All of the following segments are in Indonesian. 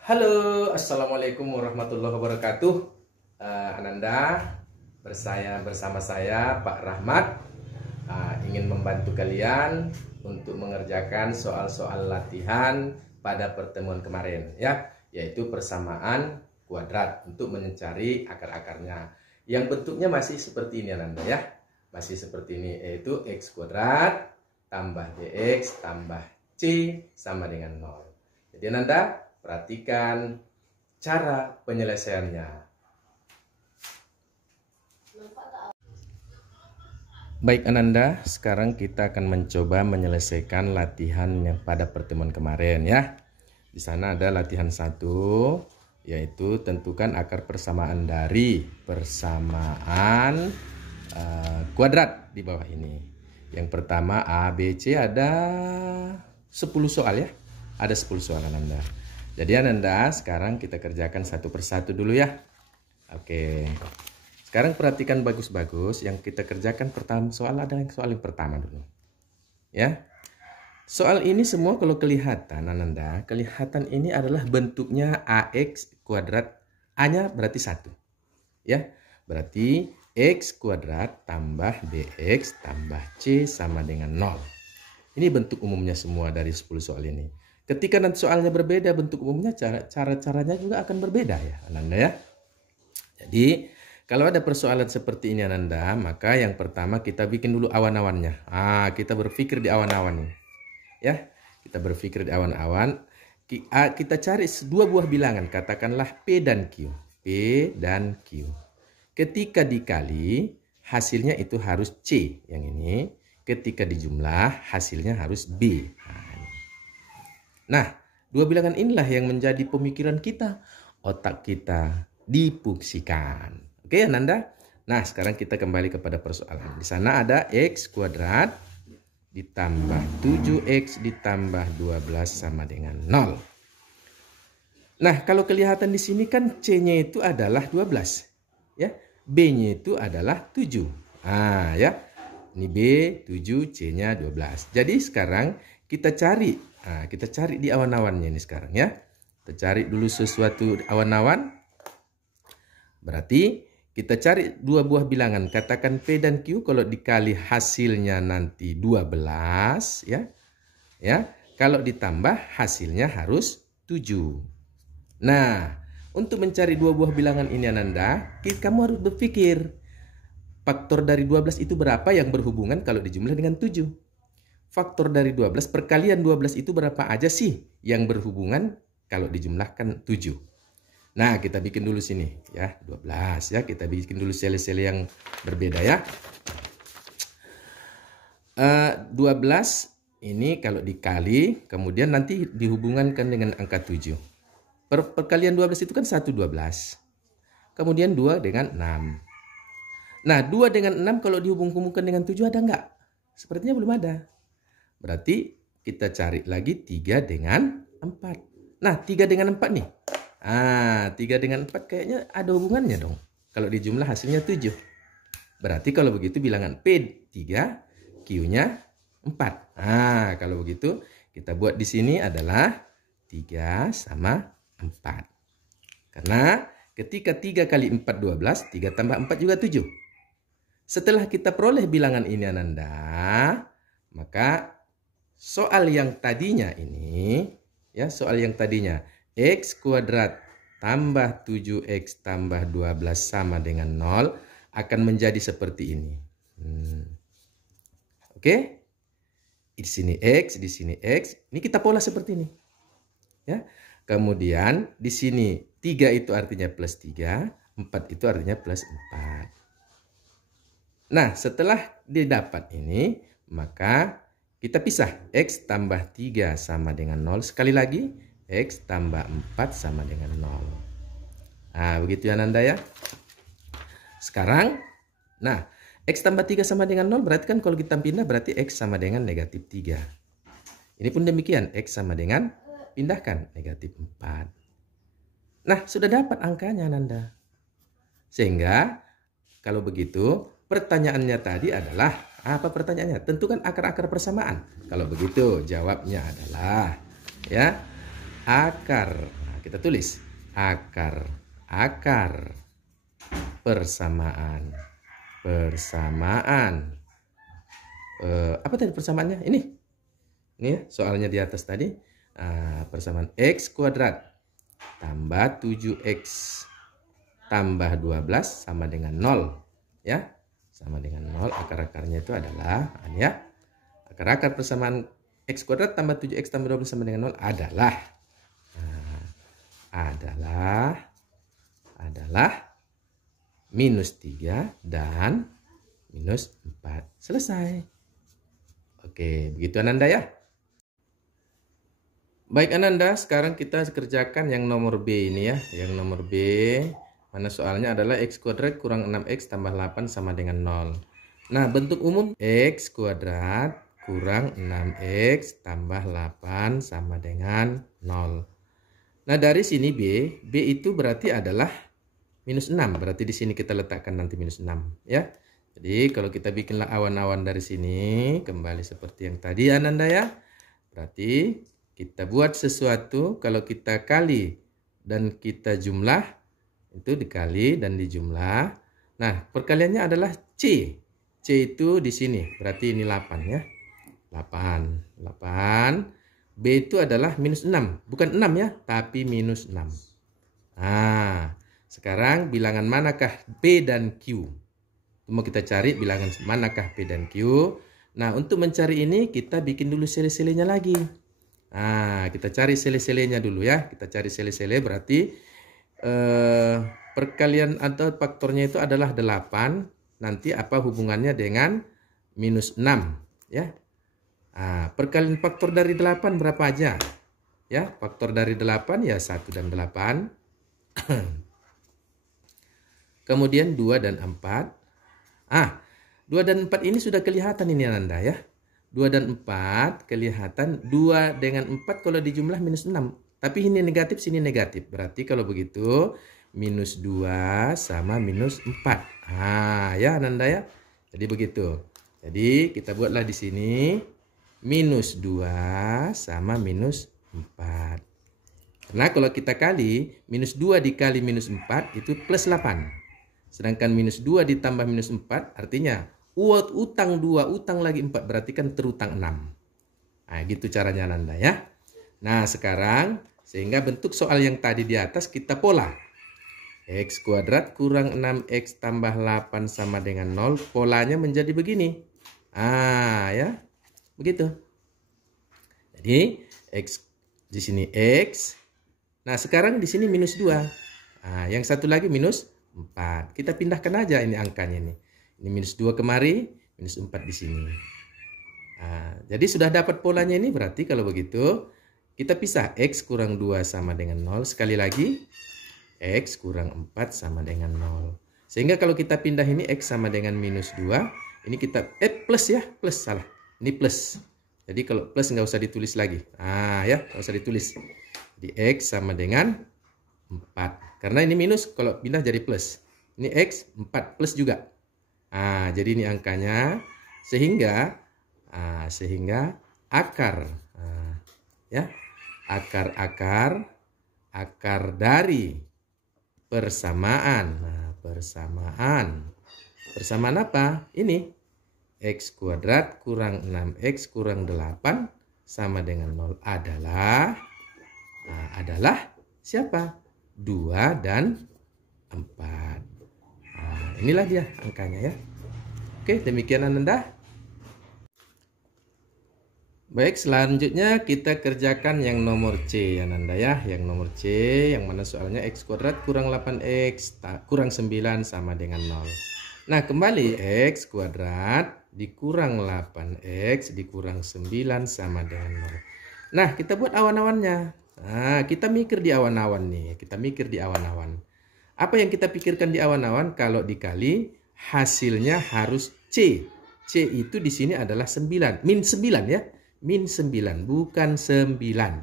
Halo, assalamualaikum warahmatullahi wabarakatuh. Ananda, bersama saya Pak Rahmat, ingin membantu kalian untuk mengerjakan soal-soal latihan pada pertemuan kemarin, ya, yaitu persamaan kuadrat untuk mencari akar-akarnya. Yang bentuknya masih seperti ini, Ananda, ya, masih seperti ini, yaitu x kuadrat tambah dx tambah c sama dengan 0. Jadi Ananda perhatikan cara penyelesaiannya. Baik Ananda, sekarang kita akan mencoba menyelesaikan latihan yang pada pertemuan kemarin, ya. Di sana ada latihan 1, yaitu tentukan akar persamaan dari persamaan kuadrat di bawah ini. Yang pertama A, B, C ada 10 soal, ya. Ada 10 soal Ananda. Jadi Ananda, sekarang kita kerjakan satu persatu dulu, ya. Oke. Sekarang perhatikan bagus-bagus. Yang kita kerjakan pertama soal adalah soal yang pertama dulu. Ya. Soal ini semua kalau kelihatan Ananda, kelihatan ini adalah bentuknya AX kuadrat. A-nya berarti 1. Ya. Berarti X kuadrat tambah BX tambah C sama dengan 0. Ini bentuk umumnya semua dari 10 soal ini. Ketika nanti soalnya berbeda bentuk umumnya, cara-caranya juga akan berbeda, ya Ananda, ya. Jadi kalau ada persoalan seperti ini Ananda, maka yang pertama kita bikin dulu awan-awannya. Kita berpikir di awan-awan nih. Ya, kita berpikir di awan-awan. Kita cari dua buah bilangan, katakanlah P dan Q. P dan Q. Ketika dikali, hasilnya itu harus C yang ini. Ketika dijumlah, hasilnya harus B. Nah, dua bilangan inilah yang menjadi pemikiran kita. Otak kita difungsikan. Oke, Ananda? Nah, sekarang kita kembali kepada persoalan. Di sana ada X kuadrat ditambah 7X ditambah 12 sama dengan 0. Nah, kalau kelihatan di sini kan C-nya itu adalah 12. Ya, B-nya itu adalah 7. Ya. Ini B, 7, C-nya 12. Jadi sekarang kita cari. Kita cari di awan-awannya ini sekarang, ya. Kita cari dulu sesuatu awan-awan. Berarti kita cari dua buah bilangan. Katakan P dan Q, kalau dikali hasilnya nanti 12, ya. Ya. Kalau ditambah hasilnya harus 7. Nah, untuk mencari dua buah bilangan ini Ananda, kamu harus berpikir faktor dari 12 itu berapa yang berhubungan kalau dijumlah dengan 7. Faktor dari 12 perkalian 12 itu berapa aja sih yang berhubungan kalau dijumlahkan 7. Nah, kita bikin dulu sini, ya, 12, ya. Kita bikin dulu sele-sele yang berbeda, ya. 12 ini kalau dikali, kemudian nanti dihubungkan dengan angka 7. Perkalian 12 itu kan 1 12. Kemudian 2 dengan 6. Nah, 2 dengan 6 kalau dihubung-hubungkan dengan 7 ada enggak? Sepertinya belum ada. Berarti kita cari lagi 3 dengan 4. Nah, 3 dengan 4 nih. 3 dengan 4 kayaknya ada hubungannya dong. Kalau dijumlah hasilnya 7. Berarti kalau begitu bilangan P 3, Q-nya 4. Kalau begitu kita buat di sini adalah 3 sama 4. Karena ketika 3 kali 4 12, 3 tambah 4 juga 7. Setelah kita peroleh bilangan ini Ananda, maka soal yang tadinya ini, ya, soal yang tadinya X kuadrat tambah 7X tambah 12 sama dengan 0 akan menjadi seperti ini. Oke? Di sini X, di sini X. Ini kita pola seperti ini. Ya. Kemudian di sini 3 itu artinya plus 3, 4 itu artinya plus 4. Nah, setelah didapat ini, maka kita pisah. X tambah 3 sama dengan 0. Sekali lagi, X tambah 4 sama dengan 0. Begitu ya Ananda, ya. Sekarang, nah, X tambah 3 sama dengan 0 berarti kan kalau kita pindah berarti X sama dengan negatif 3. Ini pun demikian, X sama dengan, pindahkan, negatif 4. Nah, sudah dapat angkanya Ananda. Sehingga, kalau begitu, pertanyaannya tadi adalah, apa pertanyaannya? Tentukan akar-akar persamaan. Kalau begitu jawabnya adalah, ya, akar. kita tulis akar persamaan. Apa tadi persamaannya? Ini ya, soalnya di atas tadi. Persamaan X kuadrat tambah 7X tambah 12 sama dengan 0. Ya, sama dengan 0. Akar-akarnya itu adalah, ya, akar-akar persamaan X kuadrat tambah 7X tambah 12 sama dengan 0 adalah minus 3 dan minus 4. Selesai. Oke, begitu Ananda ya. Baik Ananda, sekarang kita kerjakan yang nomor B ini ya. Yang nomor B, mana soalnya adalah X kuadrat kurang 6X tambah 8 sama dengan 0. Nah, bentuk umum X kuadrat kurang 6X tambah 8 sama dengan 0. Nah, dari sini B itu berarti adalah minus 6. Berarti di sini kita letakkan nanti minus 6 ya. Jadi kalau kita bikinlah awan-awan dari sini, kembali seperti yang tadi Ananda ya. Berarti kita buat sesuatu, kalau kita kali dan kita jumlah, itu dikali dan dijumlah. Nah, perkaliannya adalah C. C itu di sini, berarti ini 8 ya. 8. B itu adalah minus 6. Bukan 6 ya, tapi minus 6. Nah, sekarang bilangan manakah B dan Q? Mau kita cari bilangan manakah P dan Q. Nah, untuk mencari ini kita bikin dulu sele-selenya lagi. Nah, kita cari sele-selenya dulu ya. Kita cari sele-sele berarti perkalian atau faktornya itu adalah 8. Nanti apa hubungannya dengan minus 6 ya. Nah, perkalian faktor dari 8 berapa aja? Ya, faktor dari 8 ya 1 dan 8. Kemudian 2 dan 4. 2 dan 4 ini sudah kelihatan ini Ananda ya. 2 dan 4 kelihatan. 2 dengan 4 kalau dijumlah minus 6. Tapi ini negatif, sini negatif. Berarti kalau begitu minus 2 sama minus 4. Ya Ananda ya. Jadi begitu. Jadi kita buatlah di sini minus 2 sama minus 4. Karena kalau kita kali, minus 2 dikali minus 4 itu plus 8. Sedangkan minus 2 ditambah minus 4 artinya utang 2, utang lagi 4, berarti kan terutang 6. Nah, gitu caranya Ananda ya. Nah, sekarang sehingga bentuk soal yang tadi di atas kita pola. X kuadrat kurang 6X tambah 8 sama dengan 0. Polanya menjadi begini. Ya. Begitu. Jadi, X di sini X. Nah, sekarang di sini minus 2. Yang satu lagi minus 4. Kita pindahkan aja ini angkanya nih. Ini minus 2 kemari, minus 4 di sini. Jadi sudah dapat polanya ini, berarti kalau begitu kita pisah X kurang 2 sama dengan 0. Sekali lagi, X kurang 4 sama dengan 0. Sehingga kalau kita pindah ini X sama dengan minus 2, ini kita, plus ya, plus, salah. Ini plus. Jadi kalau plus nggak usah ditulis lagi. Ya, nggak usah ditulis. Jadi X sama dengan 4. Karena ini minus, kalau pindah jadi plus. Ini X, 4 plus juga. Jadi ini angkanya sehingga akar ya, akar dari persamaan. Persamaan apa? Ini X kuadrat kurang 6X kurang 8 sama dengan 0 adalah siapa? 2 dan 4. Inilah dia angkanya ya. Oke, demikian Ananda. Baik, selanjutnya kita kerjakan yang nomor C Ananda ya. Yang nomor C, yang mana soalnya X kuadrat kurang 8X kurang 9 sama dengan 0. Nah, kembali X kuadrat dikurang 8X dikurang 9 sama dengan 0. Nah, kita buat awan-awannya. Kita mikir di awan-awan nih. Kita mikir di awan-awan. Apa yang kita pikirkan di awan-awan? Kalau dikali hasilnya harus C. C itu di sini adalah 9. Min 9 ya. Min 9. Bukan 9.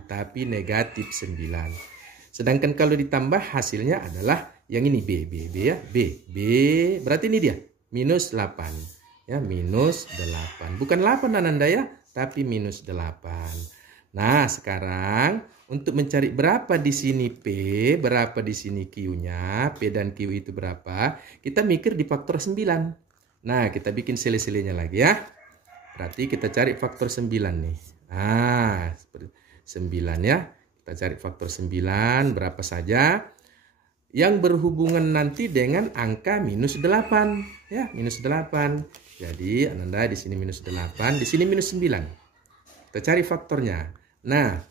Tapi negatif 9. Sedangkan kalau ditambah hasilnya adalah yang ini B ya. B. Berarti ini dia. Minus 8. Ya, minus 8. Bukan 8 Ananda ya. Tapi minus 8. Nah, sekarang untuk mencari berapa di sini P, berapa di sini Q-nya, P dan Q itu berapa, kita mikir di faktor 9. Nah, kita bikin sele-selenya lagi ya. Berarti kita cari faktor 9 nih. Nah, 9 ya. Kita cari faktor 9, berapa saja yang berhubungan nanti dengan angka minus 8. Ya, minus 8. Jadi, Ananda di sini minus 8, di sini minus 9. Kita cari faktornya. Nah,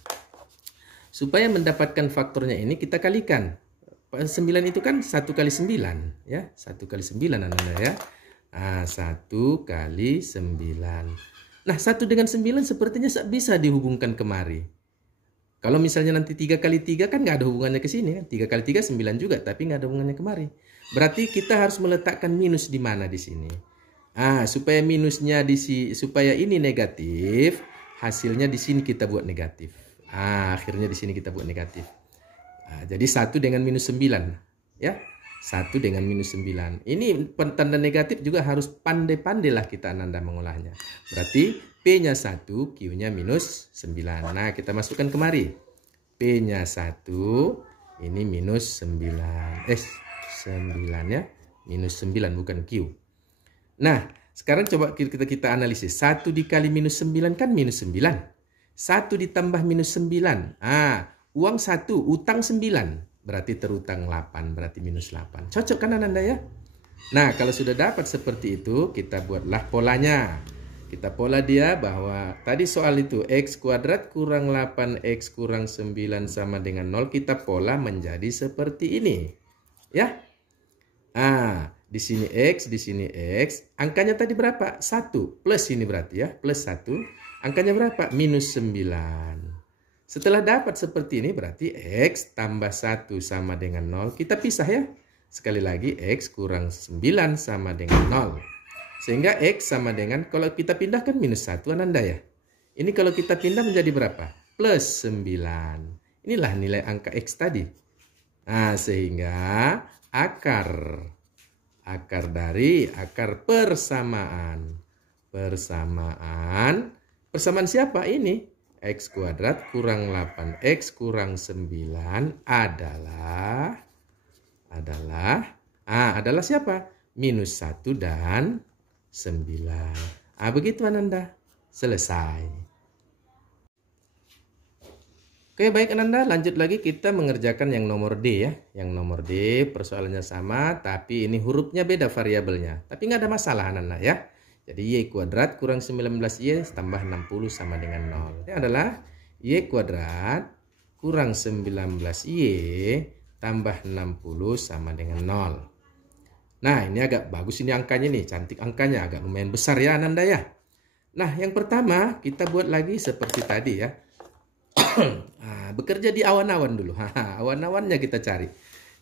supaya mendapatkan faktornya ini kita kalikan. 9 itu kan 1 kali 9. Ya, 1 kali 9 Ananda ya. Nah, 1 kali 9. Nah, 1 dengan 9 sepertinya bisa dihubungkan kemari. Kalau misalnya nanti 3 kali 3 kan nggak ada hubungannya ke sini. 3 kali 3 9 juga, tapi nggak ada hubungannya kemari. Berarti kita harus meletakkan minus di mana di sini. Supaya minusnya supaya ini negatif, hasilnya di sini kita buat negatif. Akhirnya di sini kita buat negatif. Jadi 1 dengan minus 9. Ya, 1 dengan minus 9. Ini tanda negatif juga harus pandai-pandailah kita Ananda mengolahnya. Berarti P-nya 1, Q-nya minus 9. Nah, kita masukkan kemari. P-nya 1, ini minus 9. 9 ya. Minus 9 bukan Q. Nah, sekarang coba kita analisis. 1 dikali minus 9 kan minus 9. 1 ditambah minus 9. Uang 1, utang 9. Berarti terutang 8, berarti minus 8. Cocok kan Ananda ya? Nah, kalau sudah dapat seperti itu, kita buatlah polanya. Kita pola dia bahwa tadi soal itu X kuadrat kurang 8X kurang 9 sama dengan 0. Kita pola menjadi seperti ini. Ya. Di sini X, di sini X. Angkanya tadi berapa? 1. Plus ini berarti ya. Plus 1. Angkanya berapa? Minus 9. Setelah dapat seperti ini berarti X tambah 1 sama dengan 0. Kita pisah ya. Sekali lagi X kurang 9 sama dengan 0. Sehingga X sama dengan, kalau kita pindahkan minus 1 Ananda ya. Ini kalau kita pindah menjadi berapa? Plus 9. Inilah nilai angka X tadi. Sehingga akar dari akar persamaan. Persamaan siapa ini? X kuadrat kurang 8X kurang 9 adalah siapa? Minus 1 dan 9. Begitu Ananda. Selesai. Oke, baik Ananda, lanjut lagi kita mengerjakan yang nomor D ya. Yang nomor D persoalannya sama, tapi ini hurufnya beda variabelnya. Tapi nggak ada masalah Ananda ya. Jadi Y kuadrat kurang 19Y tambah 60 sama dengan 0. Ini adalah Y kuadrat kurang 19Y tambah 60 sama dengan 0. Nah, ini agak bagus ini angkanya nih. Cantik angkanya, agak lumayan besar ya Ananda ya. Nah, yang pertama kita buat lagi seperti tadi ya. Bekerja di awan-awan dulu. Awan-awannya kita cari.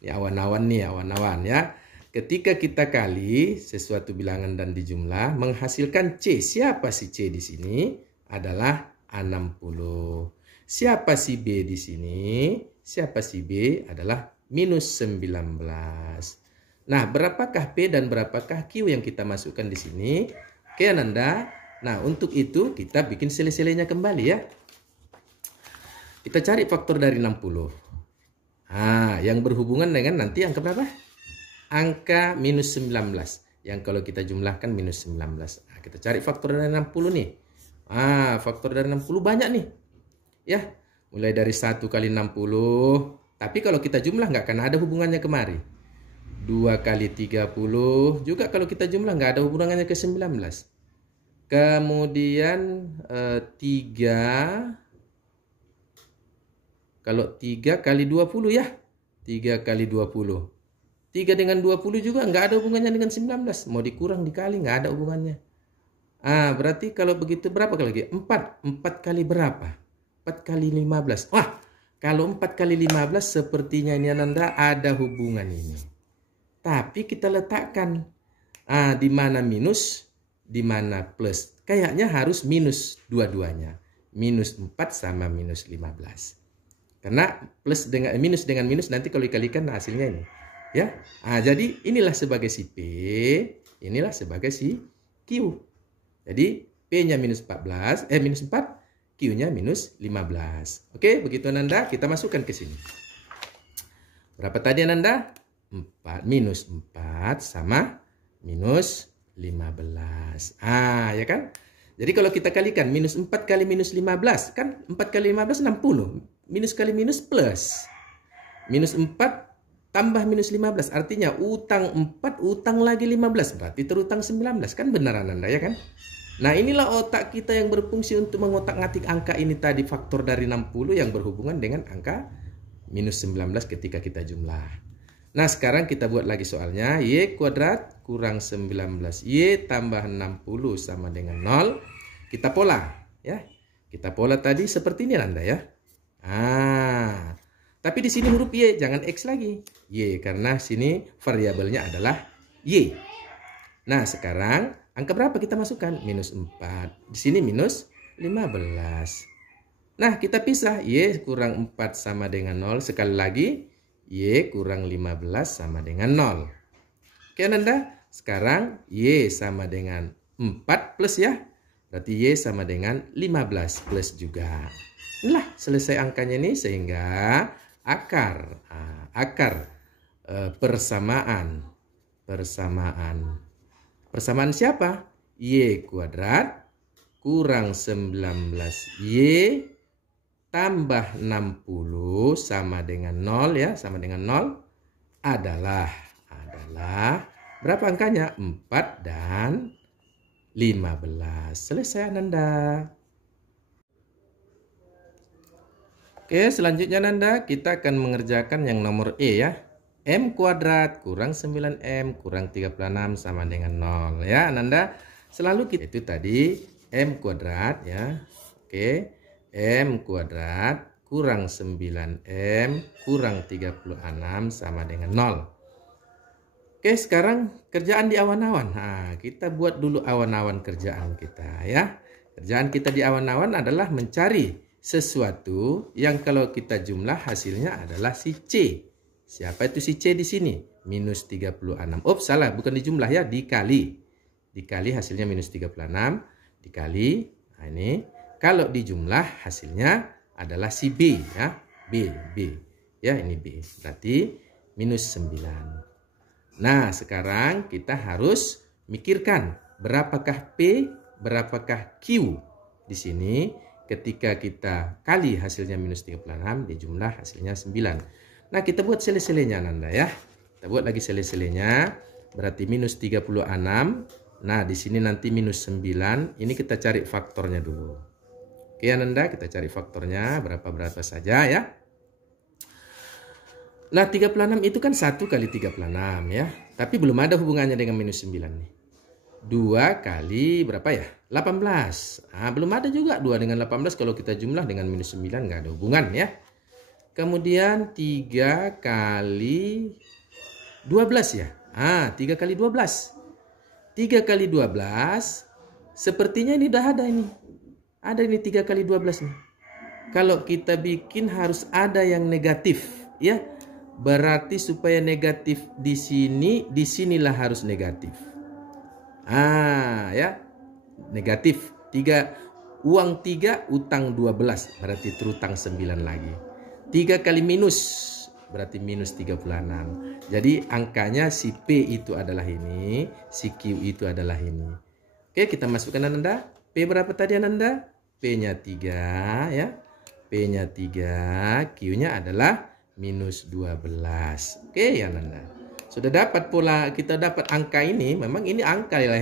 Ini awan-awan ya. Ketika kita kali sesuatu bilangan dan dijumlah menghasilkan C. Siapa si C di sini? Adalah 60. Siapa si B di sini? Siapa si B adalah minus 19. Nah, berapakah P dan berapakah Q yang kita masukkan di sini? Oke Ananda. Nah, untuk itu kita bikin sele-selenya kembali ya. Kita cari faktor dari 60. Yang berhubungan dengan nanti angka berapa? Angka minus 19. Yang kalau kita jumlahkan minus 19. Kita cari faktor dari 60 nih. Faktor dari 60 banyak nih. Ya, mulai dari 1 kali 60. Tapi kalau kita jumlah nggak akan ada hubungannya kemari. 2 kali 30. Juga kalau kita jumlah nggak ada hubungannya ke 19. Kemudian 3. Kalau 3 kali 20 ya. 3 kali 20. 3 dengan 20 juga nggak ada hubungannya dengan 19. Mau dikurang dikali nggak ada hubungannya. Berarti kalau begitu berapa kali lagi? 4. 4 kali berapa? 4 kali 15. Kalau 4 kali 15 sepertinya ini Ananda ada hubungan ini. Tapi kita letakkan di mana minus, di mana plus. Kayaknya harus minus dua-duanya. Minus 4 sama minus 15. Karena plus dengan minus nanti kalau dikalikan hasilnya ini. Ya. Jadi inilah sebagai si P, inilah sebagai si Q. Jadi P-nya minus 4, Q-nya minus 15. Oke, begitu Ananda, kita masukkan ke sini. Berapa tadi Ananda? 4 minus 4 sama minus 15. Ah, ya kan? Jadi kalau kita kalikan minus 4 kali minus 15, kan 4 kali 15 60. Minus kali minus plus. Minus 4 tambah minus 15, artinya utang 4, utang lagi 15, berarti terutang 19. Kan beneran Anda ya kan? Nah inilah otak kita yang berfungsi untuk mengotak-ngatik angka ini tadi, faktor dari 60 yang berhubungan dengan angka minus 19 ketika kita jumlah. Nah sekarang kita buat lagi soalnya. Y kuadrat kurang 19 Y tambah 60 sama dengan 0. Kita pola ya. Kita pola tadi seperti ini Anda ya. Tapi di sini huruf Y, jangan X lagi. Y, karena sini variabelnya adalah Y. Nah, sekarang angka berapa kita masukkan? Minus 4. Di sini minus 15. Nah, kita pisah. Y kurang 4 sama dengan 0. Sekali lagi, Y kurang 15 sama dengan 0. Oke, Ananda. Sekarang Y sama dengan 4 plus ya. Berarti Y sama dengan 15 plus juga. Inilah selesai angkanya ini, sehingga akar persamaan siapa? Y kuadrat kurang 19Y tambah 60 sama dengan 0 ya, sama dengan 0 adalah berapa angkanya? 4 dan 15. Selesai Ananda. Oke, selanjutnya Nanda, kita akan mengerjakan yang nomor E ya. M kuadrat kurang 9M kurang 36 sama dengan 0 ya Nanda. Selalu kita itu tadi M kuadrat ya. Oke, M kuadrat kurang 9M kurang 36 sama dengan 0. Oke, sekarang kerjaan di awan-awan. Nah, kita buat dulu awan-awan kerjaan kita ya. Kerjaan kita di awan-awan adalah mencari sesuatu yang kalau kita jumlah hasilnya adalah si C. Siapa itu si C di sini? Minus 36. Oh, salah, bukan dijumlah ya, dikali. Dikali hasilnya minus 36, dikali. Nah, ini kalau dijumlah hasilnya adalah si B ya. B. Ya, ini B. Berarti minus 9. Nah, sekarang kita harus mikirkan berapakah P, berapakah Q di sini. Ketika kita kali hasilnya minus 36, dijumlah hasilnya 9. Nah, kita buat sele-selenya Nanda ya. Kita buat lagi sele-selenya. Berarti minus 36. Nah, di sini nanti minus 9. Ini kita cari faktornya dulu. Oke Nanda, kita cari faktornya. Berapa-berapa saja ya. Nah, 36 itu kan 1 kali 36 ya. Tapi belum ada hubungannya dengan minus 9 nih. 2 kali berapa ya? 18. Nah, belum ada juga 2 dengan 18 kalau kita jumlah dengan minus 9 nggak ada hubungan ya. Kemudian 3 kali 12 ya. 3 kali 12. 3 kali 12 sepertinya ini udah ada ini. Ada ini 3 kali 12 nih. Kalau kita bikin harus ada yang negatif ya. Berarti supaya negatif di sini, disinilah harus negatif. Ya, negatif 3, uang 3, utang 12, berarti terutang 9 lagi. 3 kali minus, berarti minus 36. Jadi angkanya si P itu adalah ini, si Q itu adalah ini. Oke, kita masukkan Ananda. P berapa tadi Ananda? P-nya 3 ya. P-nya 3, Q-nya adalah minus 12. Oke ya Ananda. Sudah dapat pola, kita dapat angka ini. Memang ini angka lah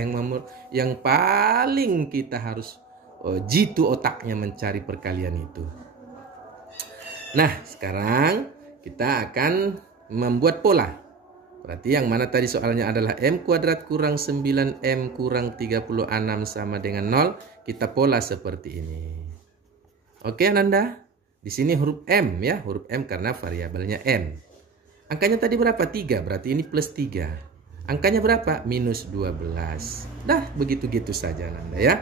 yang paling kita harus jitu otaknya mencari perkalian itu. Nah, sekarang kita akan membuat pola. Berarti yang mana tadi soalnya adalah M kuadrat kurang 9M kurang 36 sama dengan 0. Kita pola seperti ini. Oke Ananda. Di sini huruf M ya, huruf M karena variabelnya M. Angkanya tadi berapa? 3, berarti ini plus 3. Angkanya berapa? Minus 12. Dah, begitu-gitu saja Nanda ya.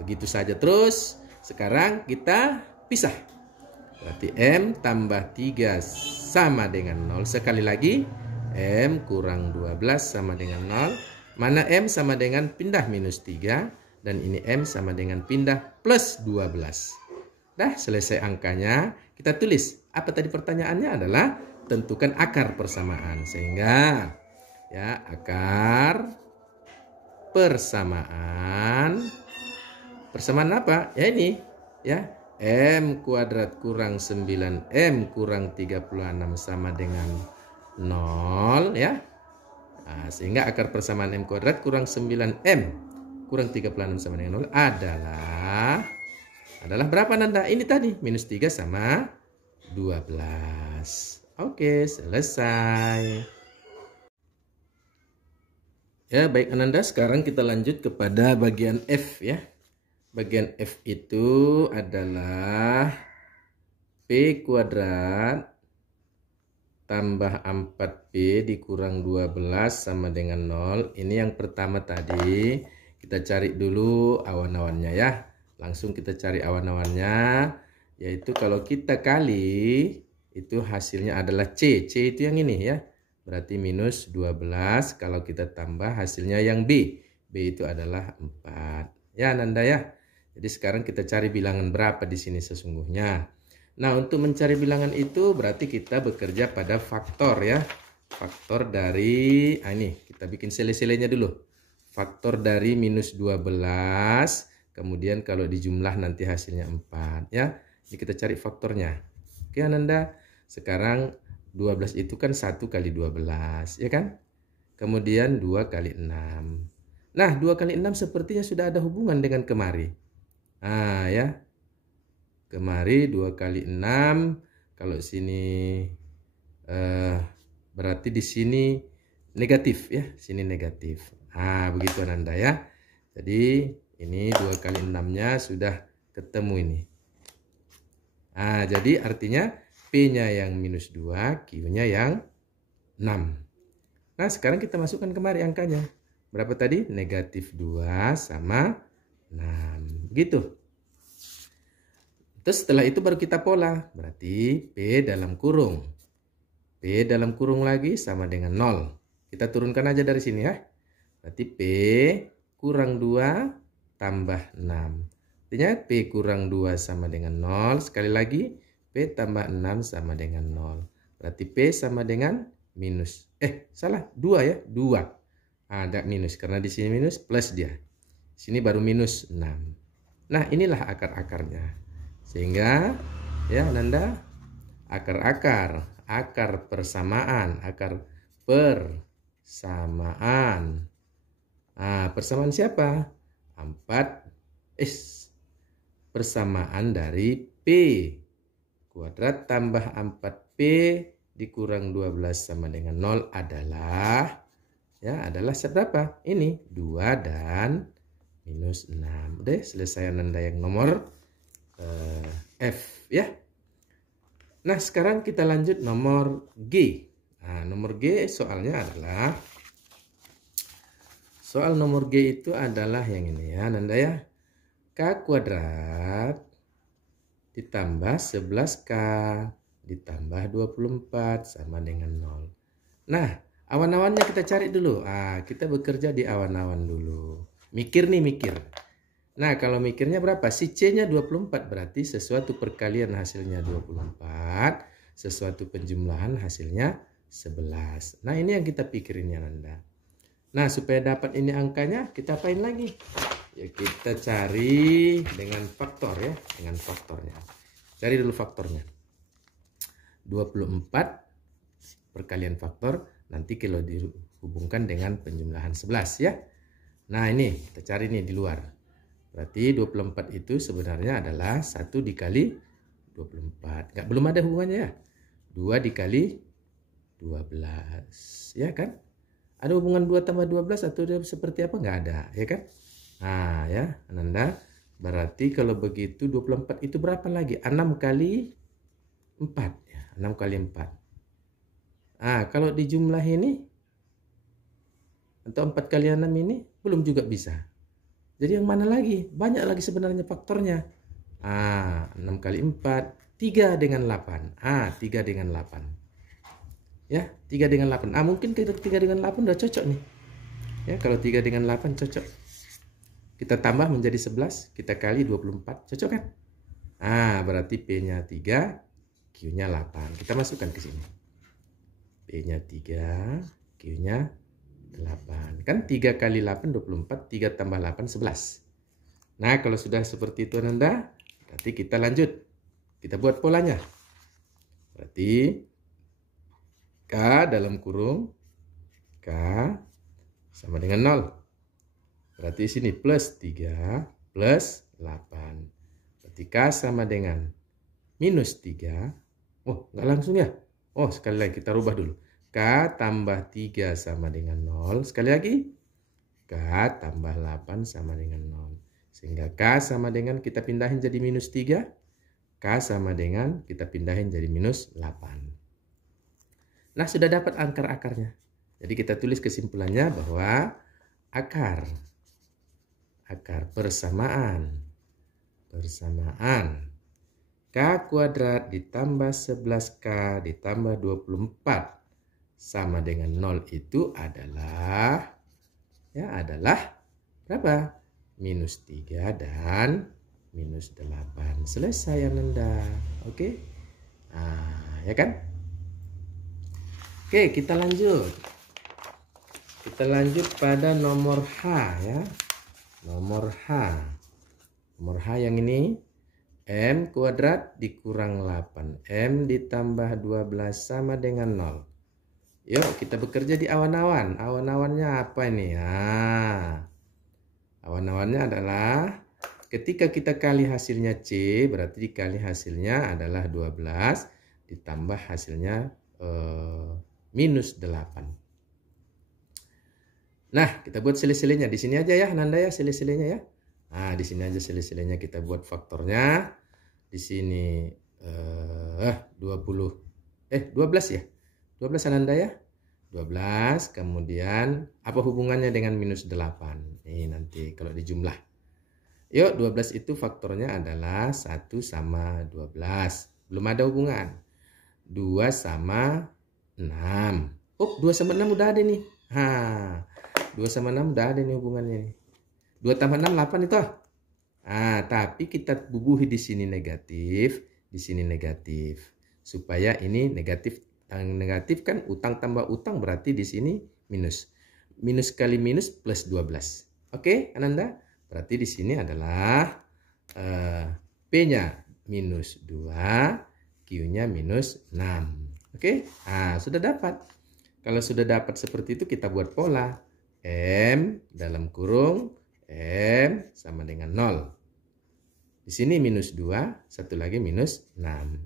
Begitu saja terus. Sekarang kita pisah. Berarti M tambah 3 sama dengan 0. Sekali lagi, M kurang 12 sama dengan 0. Mana M sama dengan pindah minus 3. Dan ini M sama dengan pindah plus 12. Dah selesai angkanya, kita tulis. Apa tadi pertanyaannya adalah tentukan akar persamaan. Sehingga ya akar persamaan apa? Ya ini ya M kuadrat kurang 9M kurang 36 sama dengan 0 ya. Nah, sehingga akar persamaan M kuadrat kurang 9M kurang 36 sama dengan 0 adalah berapa Nanda? Ini tadi minus 3 sama 12. Oke, selesai. Ya, baik Ananda, sekarang kita lanjut kepada bagian F ya. Bagian F itu adalah P kuadrat tambah 4P dikurang 12 sama dengan 0. Ini yang pertama tadi. Kita cari dulu awan-awannya ya. Langsung kita cari awan-awannya. Yaitu kalau kita kali, itu hasilnya adalah C. C itu yang ini ya. Berarti minus 12. Kalau kita tambah hasilnya yang B. B itu adalah 4. Ya Nanda ya. Jadi sekarang kita cari bilangan berapa di sini sesungguhnya. Nah, untuk mencari bilangan itu berarti kita bekerja pada faktor ya. Faktor dari, ini kita bikin sele-selenya dulu. Faktor dari minus 12. Kemudian kalau dijumlah nanti hasilnya 4 ya. Jadi kita cari faktornya. Oke Ananda. Sekarang 12 itu kan 1 kali 12 ya kan. Kemudian 2 kali 6. Nah 2 kali 6 sepertinya sudah ada hubungan dengan kemari. Nah ya, kemari 2 kali 6. Kalau sini berarti di sini negatif ya, sini negatif. Nah begitu Ananda ya. Jadi ini 2 kali 6-nya sudah ketemu ini. Nah jadi artinya P-nya yang minus 2, Q-nya yang 6. Nah sekarang kita masukkan kemari angkanya. Berapa tadi? Negatif 2 sama 6 gitu. Terus setelah itu baru kita pola. Berarti P dalam kurung. P dalam kurung lagi sama dengan 0. Kita turunkan aja dari sini ya. Berarti P kurang 2 tambah 6. Artinya P kurang 2 sama dengan 0. Sekali lagi P tambah 6 sama dengan 0. Berarti P sama dengan minus. Salah. 2 ya. 2. Ada minus. Karena di sini minus plus dia. Sini baru minus 6. Nah inilah akar-akarnya. Sehingga ya Nanda, akar persamaan. Nah persamaan siapa? Persamaan dari P kuadrat tambah 4P dikurang 12 sama dengan 0 adalah seberapa? Ini 2 dan minus 6. Udah selesai Nanda yang nomor F ya. Nah sekarang kita lanjut nomor G. Nah nomor G soalnya adalah, soal nomor G itu adalah yang ini ya Nanda ya. K kuadrat ditambah 11K ditambah 24 sama dengan 0. Nah awan-awannya kita cari dulu. Kita bekerja di awan-awan dulu. Mikir. Nah kalau mikirnya berapa? Si C-nya 24 berarti sesuatu perkalian hasilnya 24. Sesuatu penjumlahan hasilnya 11. Nah ini yang kita pikirin ya Nanda. Nah supaya dapat ini angkanya kita apain lagi? Ya kita cari dengan faktor ya. Dengan faktornya. Cari dulu faktornya. 24 perkalian faktor. Nanti kalau dihubungkan dengan penjumlahan 11 ya. Nah ini kita cari nih di luar. Berarti 24 itu sebenarnya adalah 1 dikali 24. Belum ada hubungannya ya. 2 dikali 12. Ya kan? Ada hubungan 2 tambah 12 atau seperti apa? Nggak ada. Ya kan? Nah ya Ananda. Berarti kalau begitu 24 itu berapa lagi? 6 kali 4. Ya, 6 kali 4. Kalau dijumlah ini. Atau 4 kali 6 ini belum juga bisa. Jadi yang mana lagi? Banyak lagi sebenarnya faktornya. 6 kali 4. 3 dengan 8. 3 dengan 8. Ya, 3 dengan 8. Mungkin kita 3 dengan 8 udah cocok nih. Ya, kalau 3 dengan 8 cocok. Kita tambah menjadi 11. Kita kali 24. Cocok kan? Berarti P-nya 3, Q-nya 8. Kita masukkan ke sini. P-nya 3, Q-nya 8. Kan 3 kali 8, 24. 3 tambah 8, 11. Nah, kalau sudah seperti itu Ananda, berarti kita lanjut. Kita buat polanya. Berarti K dalam kurung K sama dengan 0. Berarti sini plus 3 plus 8. Berarti K sama dengan minus 3. Oh, nggak langsung ya. Oh, sekali lagi kita rubah dulu. K tambah 3 sama dengan 0. Sekali lagi. K tambah 8 sama dengan 0. Sehingga K sama dengan kita pindahin jadi minus 3. K sama dengan kita pindahin jadi minus 8. Nah, sudah dapat akar-akarnya. Jadi kita tulis kesimpulannya bahwa akar persamaan K kuadrat ditambah 11K ditambah 24 sama dengan 0 itu adalah berapa? Minus 3 dan minus 8. Selesai Ananda. Oke? Ya kan? Oke, kita lanjut. Kita lanjut pada nomor H ya. Nomor H yang ini M kuadrat dikurang 8. M ditambah 12 sama dengan 0. Yuk kita bekerja di awan-awan. Awan-awannya apa ini? Awan-awannya adalah ketika kita kali hasilnya C, berarti dikali hasilnya adalah 12 ditambah hasilnya minus 8. Nah, kita buat sele-selenya. Di sini aja ya, Nanda ya, sele-selenya ya. Di sini aja sele-selenya kita buat faktornya. Di sini 12 ya. 12 Ananda ya. 12, kemudian apa hubungannya dengan minus 8? Nih nanti kalau dijumlah. Yuk, 12 itu faktornya adalah 1 sama 12. Belum ada hubungan. 2 sama 6. Oh, 2 sama 6 udah ada nih. 2 sama 6 udah ada nih hubungannya nih. 2 tambah 6, 8 itu. Tapi kita bubuhi di sini negatif, di sini negatif. Supaya ini negatif. Yang negatif kan utang tambah utang, berarti di sini minus. Minus kali minus plus 12. Oke, Ananda? Berarti di sini adalah P-nya minus 2, Q-nya minus 6. Oke? Sudah dapat. Kalau sudah dapat seperti itu kita buat pola. M dalam kurung M sama dengan 0. Di sini minus 2, satu lagi minus 6.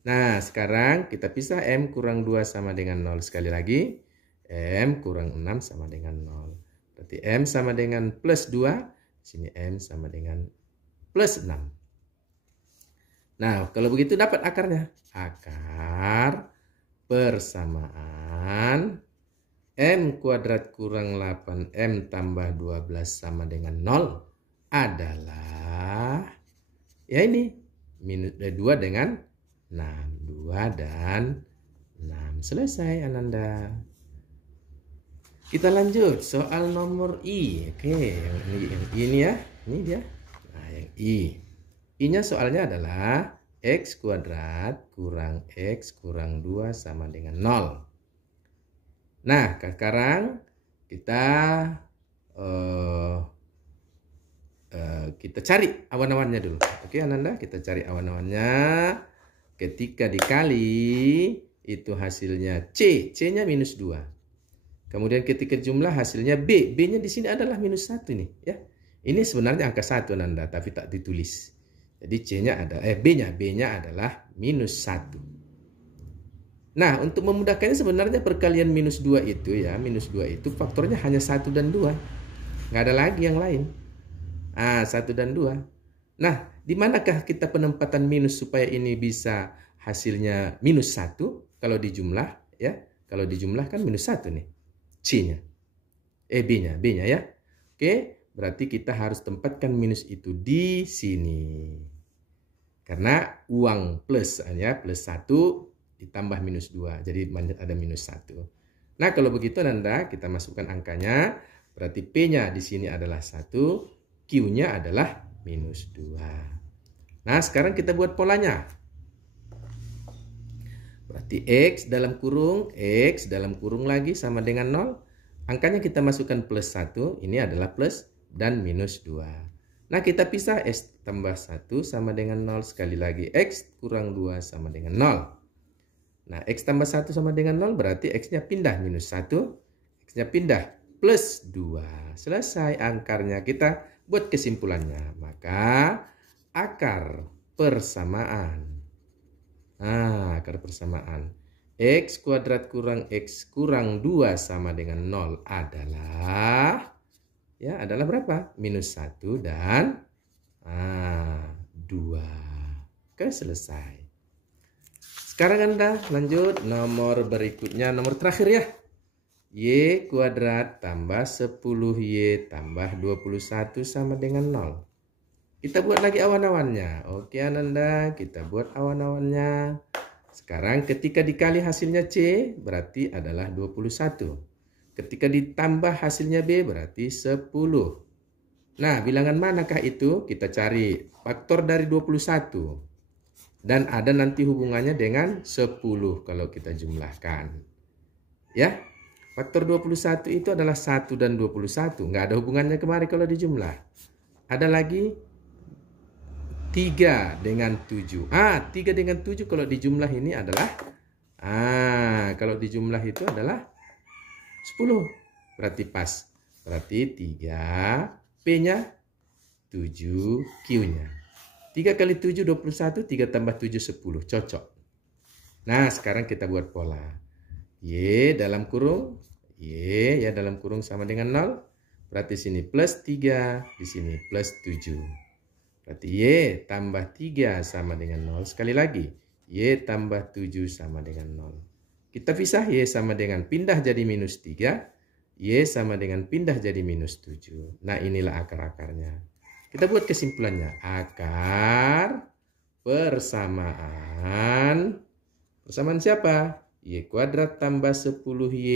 Nah, sekarang kita pisah M kurang 2 sama dengan 0. Sekali lagi, M kurang 6 sama dengan 0. Berarti M sama dengan plus 2. Di sini M sama dengan plus 6. Nah, kalau begitu dapat akarnya. Akar persamaan M kuadrat kurang 8M tambah 12 sama dengan 0 adalah ya ini minus 2 dengan 6. 2 dan 6. Selesai Ananda. Kita lanjut soal nomor I. Oke, ini ya. Ini dia. Nah, yang I. I-nya soalnya adalah X kuadrat kurang X kurang 2 sama dengan 0. Nah, sekarang kita cari awan-awannya dulu. Oke, Ananda, kita cari awan-awannya. Ketika dikali, itu hasilnya C. C-nya minus 2. Kemudian ketika jumlah hasilnya B. B-nya di sini adalah minus 1 nih. Ya. Ini sebenarnya angka 1, Ananda, tapi tak ditulis. Jadi C-nya ada, B-nya adalah minus 1. Nah, untuk memudahkannya sebenarnya perkalian minus 2 itu ya, minus 2 itu faktornya hanya 1 dan 2. Nggak ada lagi yang lain. 1 dan 2. Nah, di manakah kita penempatan minus supaya ini bisa hasilnya minus 1? Kalau dijumlah ya, kalau dijumlah kan minus 1 nih. C-nya. B-nya ya. Oke, berarti kita harus tempatkan minus itu di sini. Karena uang plus ya, plus 1 ditambah minus 2. Jadi ada minus 1. Nah, kalau begitu Nanda, kita masukkan angkanya. Berarti P-nya di sini adalah 1. Q-nya adalah minus 2. Nah, sekarang kita buat polanya. Berarti X dalam kurung lagi sama dengan 0. Angkanya kita masukkan plus 1, ini adalah plus dan minus 2. Nah, kita pisah X tambah 1 sama dengan 0. Sekali lagi, X kurang 2 sama dengan 0. Nah, X tambah 1 sama dengan 0 berarti X-nya pindah minus 1. X-nya pindah plus 2. Selesai akarnya. Kita buat kesimpulannya. Maka akar persamaan. Nah, akar persamaan. X kuadrat kurang X kurang 2 sama dengan 0 adalah berapa? Minus 1 dan 2. Oke, selesai. Sekarang Anda lanjut nomor berikutnya, nomor terakhir ya. Y kuadrat tambah 10Y tambah 21 sama dengan 0. Kita buat lagi awan-awannya. Oke Ananda, kita buat awan-awannya. Sekarang ketika dikali hasilnya C berarti adalah 21. Ketika ditambah hasilnya B berarti 10. Nah, bilangan manakah itu? Kita cari faktor dari 21. Dan ada nanti hubungannya dengan 10 kalau kita jumlahkan. Ya, faktor 21 itu adalah 1 dan 21. Nggak ada hubungannya kemarin kalau dijumlah. Ada lagi 3 dengan 7. 3 dengan 7 kalau dijumlah ini adalah kalau dijumlah itu adalah 10. Berarti pas. Berarti 3 P-nya 7 Q-nya. 3 kali 7 21, 3 tambah 7 10. Cocok. Nah, sekarang kita buat pola. Y dalam kurung sama dengan 0. Berarti sini plus 3, di sini plus 7. Berarti Y tambah 3 sama dengan 0. Sekali lagi, Y tambah 7 sama dengan 0. Kita pisah Y sama dengan pindah jadi minus 3. Y sama dengan pindah jadi minus 7. Nah, inilah akar-akarnya. Kita buat kesimpulannya. Akar persamaan. Persamaan siapa? Y kuadrat tambah 10Y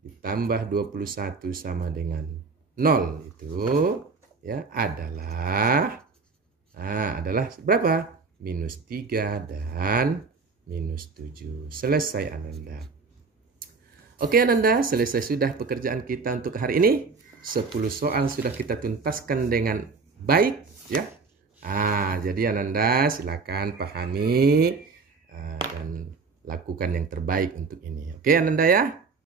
ditambah 21 sama dengan 0. Itu ya adalah berapa? Minus 3 dan minus 7. Selesai Ananda. Oke Ananda, selesai sudah pekerjaan kita untuk hari ini. 10 soal sudah kita tuntaskan dengan baik ya. Jadi Ananda silakan pahami dan lakukan yang terbaik untuk ini. Oke Ananda ya.